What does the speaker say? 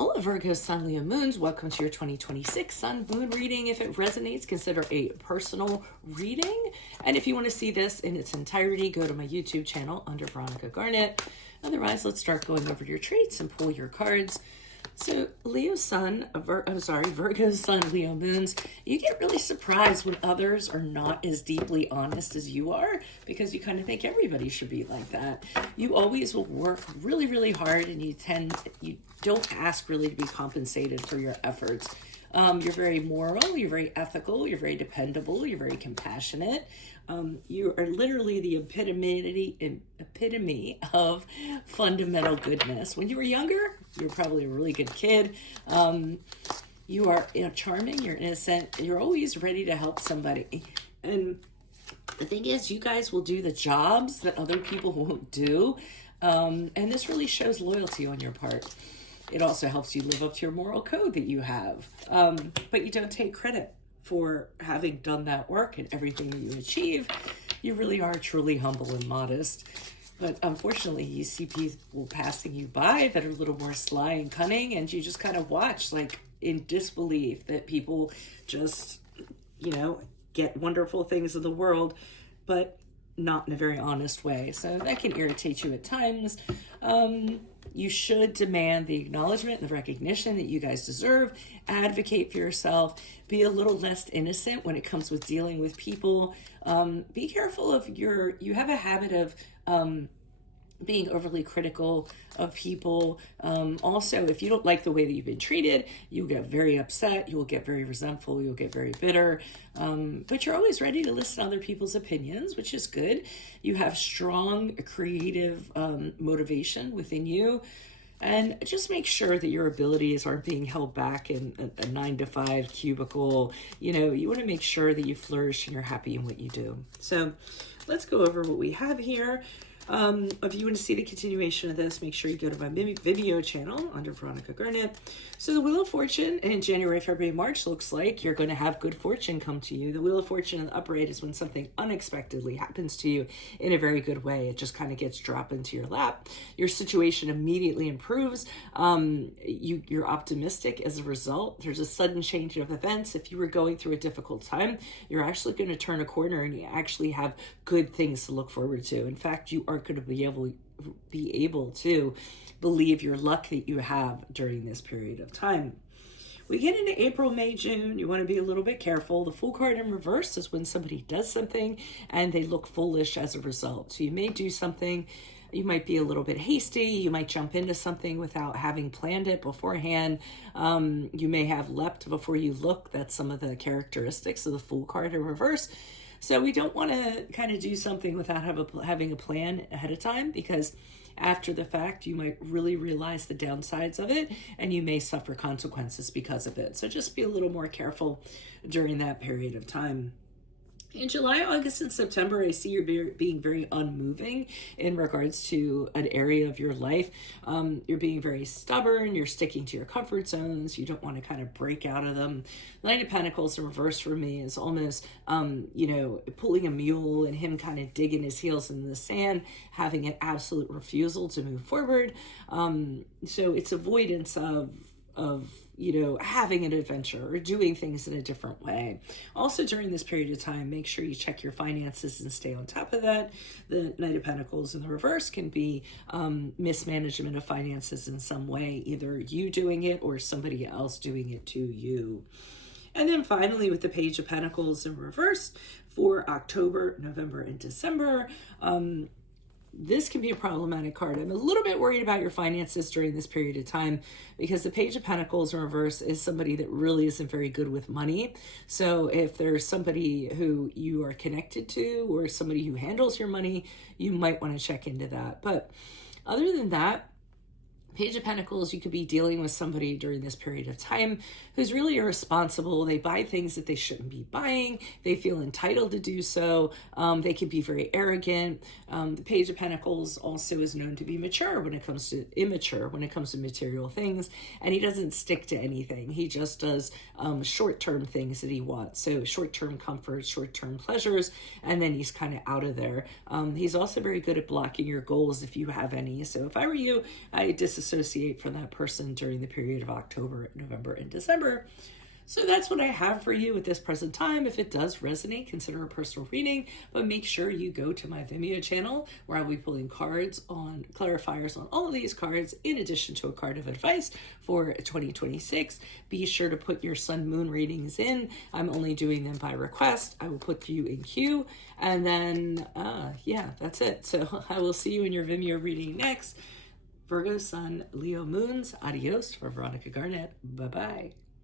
Hola Virgo, Sun, Leo, Moons. Welcome to your 2026 Sun Moon reading. If it resonates, consider a personal reading. And if you want to see this in its entirety, go to my YouTube channel under Veronica Garnett. Otherwise, let's start going over your traits and pull your cards. So Virgo Sun, Leo Moons, you get really surprised when others are not as deeply honest as you are because you kind of think everybody should be like that. You always will work really, really hard and you don't ask really to be compensated for your efforts. You're very moral, you're very ethical, you're very dependable, you're very compassionate. You are literally the epitome of fundamental goodness. When you were younger, you were probably a really good kid. You are charming, you're innocent, you're always ready to help somebody. And the thing is, you guys will do the jobs that other people won't do. And this really shows loyalty on your part. It also helps you live up to your moral code that you have. But you don't take credit for having done that work and everything that you achieve. You really are truly humble and modest. But unfortunately, you see people passing you by that are a little more sly and cunning, and you just kind of watch, like, in disbelief that people just, get wonderful things in the world, but not in a very honest way. So that can irritate you at times. You should demand the acknowledgement and the recognition that you guys deserve. Advocate for yourself. Be a little less innocent when it comes with dealing with people. Be careful of you have a habit of being overly critical of people. Also, if you don't like the way that you've been treated, you'll get very upset, you'll get very resentful, you'll get very bitter. But you're always ready to listen to other people's opinions, which is good. You have strong creative motivation within you. And just make sure that your abilities aren't being held back in a 9-to-5 cubicle. You want to make sure that you flourish and you're happy in what you do. So let's go over what we have here. If you want to see the continuation of this, make sure you go to my Vimeo channel under Veronica Garnett. So the Wheel of Fortune in January, February, March looks like you're going to have good fortune come to you. The Wheel of Fortune in the upright is when something unexpectedly happens to you in a very good way. It just kind of gets dropped into your lap. Your situation immediately improves. You're optimistic as a result. There's a sudden change of events. If you were going through a difficult time, you're actually going to turn a corner and you actually have good things to look forward to. In fact, you are going to be able to believe your luck that you have during this period of time. We get into April, May, June. You want to be a little bit careful. The Fool card in reverse is when somebody does something and they look foolish as a result. So you may do something, you might be a little bit hasty, you might jump into something without having planned it beforehand. You may have leapt before you look. That's some of the characteristics of the Fool card in reverse. So we don't want to kind of do something without having a plan ahead of time, because after the fact, you might really realize the downsides of it and you may suffer consequences because of it. So just be a little more careful during that period of time. In July, August, and September, I see you're being very unmoving in regards to an area of your life. You're being very stubborn. You're sticking to your comfort zones. You don't want to kind of break out of them. Nine of Pentacles in reverse for me is almost, pulling a mule and him kind of digging his heels in the sand, having an absolute refusal to move forward. So it's avoidance of having an adventure or doing things in a different way. Also, during this period of time, make sure you check your finances and stay on top of that. The Knight of Pentacles in the reverse can be mismanagement of finances in some way, either you doing it or somebody else doing it to you. And then finally, with the Page of Pentacles in reverse for October, November, and December, this can be a problematic card. I'm a little bit worried about your finances during this period of time because the Page of Pentacles in reverse is somebody that really isn't very good with money. So if there's somebody who you are connected to or somebody who handles your money, you might want to check into that. But other than that, Page of Pentacles, you could be dealing with somebody during this period of time who's really irresponsible. They buy things that they shouldn't be buying. They feel entitled to do so. They can be very arrogant. The Page of Pentacles also is known to be immature when it comes to material things. And he doesn't stick to anything. He just does short-term things that he wants. So short-term comforts, short-term pleasures, and then he's kind of out of there. He's also very good at blocking your goals if you have any. So if I were you, I disassociate from that person during the period of October, November, and December. So that's what I have for you at this present time. If it does resonate, consider a personal reading, but make sure you go to my Vimeo channel where I'll be pulling cards on clarifiers on all of these cards, in addition to a card of advice for 2026. Be sure to put your sun moon readings in. I'm only doing them by request. I will put you in queue. And then, yeah, that's it. So I will see you in your Vimeo reading next. Virgo, Sun, Leo, Moons. Adios for Veronica Garnett. Bye-bye.